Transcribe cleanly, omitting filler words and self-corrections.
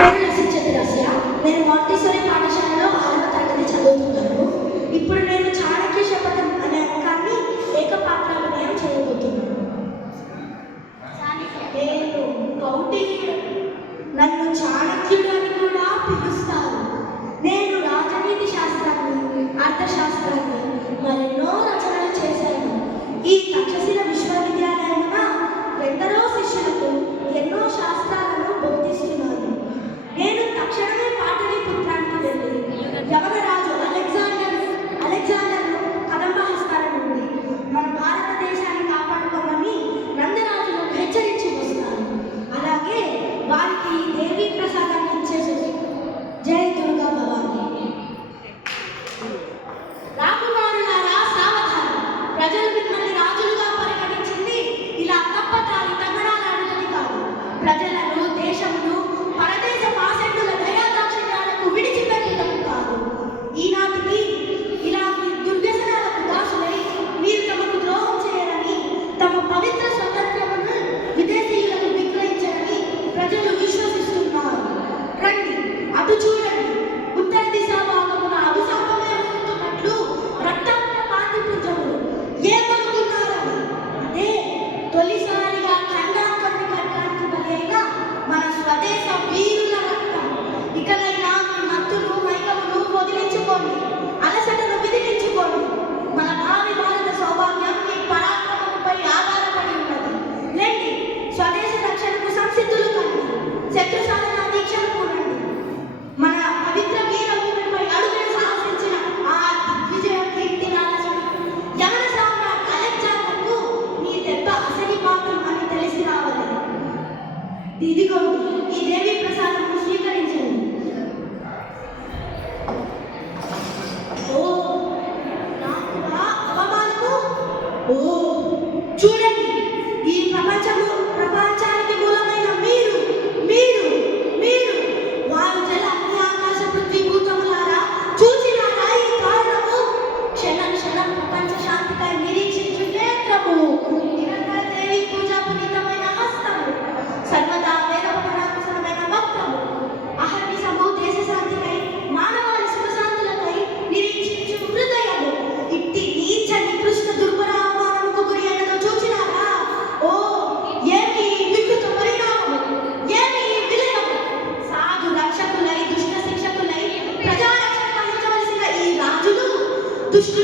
పేరు లసిచతురస్య. నేను మాంటిసోరీ పాఠశాలలో 6వ తరగతి చదువుతున్నాను. ఇప్పుడు నేను చాణక్య శపథం అనే అంకాన్ని ఏకపాత్రాభినయం చేయబోతున్నాను. నేను కౌటిల్యుడు, నన్ను చాణక్యుడు అని కూడా పిలుస్తారు. నేను రాజనీతి శాస్త్రాన్ని, అర్థశాస్త్రాన్ని మరెన్నో రచనలు చేశాను. ఈ తక్షశిల విశ్వవిద్యాలయమున ఎందరో శిష్యులకు ఎన్నో శాస్త్రాలను బోధిస్తున్నాను. నేను తక్షణమే పాటలీపుత్రానికి వెళ్ళి యవనరాజు అలెగ్జాండర్ను కదంబ హస్తాల నుండి మన భారతదేశాన్ని కాపాడుకోమని నందరాజును హెచ్చరించి వస్తాను. అలాగే వారికి దేవీ ప్రసాదాన్ని ఇచ్చేసి జై దుర్గా భవాని. రాకుమారులారా సావధానం, ప్రజలు మిమ్మల్ని రాజులుగా పరిగణించింది ఇలా తప్పటాలి తగడాలాడని కాదు. ప్రజలను, దేశమును పరదేశ పాసెండుల దయాదాక్షిణ్యాలకు విడిచిపెట్టడం కాదు. ఈనాటికి ఇలాంటి దుర్వ్యసనాలకు దాసులై మీరు తమకు ద్రోహం చేయరని, తమ పవిత్ర స్వతంత్రమును విదేశీయులకు విక్రయించరని ప్రజలు విశ్వసిస్తున్నారు. రండి, అటు చూడండి. ఉత్తర దిశ భాగమున అభిశాపమే వస్తున్నట్లు రక్తాంత కాంతి పుంజములు ఏమనుకున్నారని. అదే తొలిసారిగా ఖండాంతరుని ఖడ్గానికి బలైన మన స్వదేశ వీరుల రక్తం. ఇకనైనా మీ మత్తులు మైకములు వదిలించుకోండి, అలసటను విదిలించుకోండి. మన భావి భారత సౌభాగ్యం మీ పరాక్రమముపై ఆధారపడి ఉన్నది. లేండి, స్వదేశ రక్షణకు సంసిద్ధులు కండి, శత్రు సాధన దీక్షను కూడండి. మన పవిత్ర వీరభూమిపై అడుగున సాహసించిన ఆ దిగ్విజయ కీర్తి రాజసం యవన సామ్రాట్ అలెగ్జాండర్కు మీ దెబ్బ అసనిపాతం అని తెలిసి రావాలి. ఇదిగోండి, ఈ దేవీ ప్రసాదం స్వీకరించండి. ఓ నాకురా అవమానము. ఓ చూడండి, ఈ ప్రపంచానికి మూలమైన మీరు మీరు మీరు వారు జల అగ్ని ఆకాశ పృథ్వీ భూతములారా, చూచినారా ఈ కారణము? క్షణం క్షణం ప్రపంచ శాంతికై నిరీక్షించు నేత్రము, నిరంతర దేవి పూజా పునీతమైన హస్తము, సర్వదా వేదపఠనాకుశలమైన వక్రము, అహర్నిశము దేశ శాంతికై మానవాళి సుఖశాంతులకై నిరీక్షించు హృదయము. ఇట్టి నీచ నికృష్ట దుర్భర అవమానముకు గురి అయినదో చూచినారా? ఓ ఏమి వికృత పరిణామము, ఏమి విలయము! సాధు రక్షకులై దుష్ట శిక్షకులై ప్రజారక్షణ వహించవలసిన ఈ రాజులు దుష్ట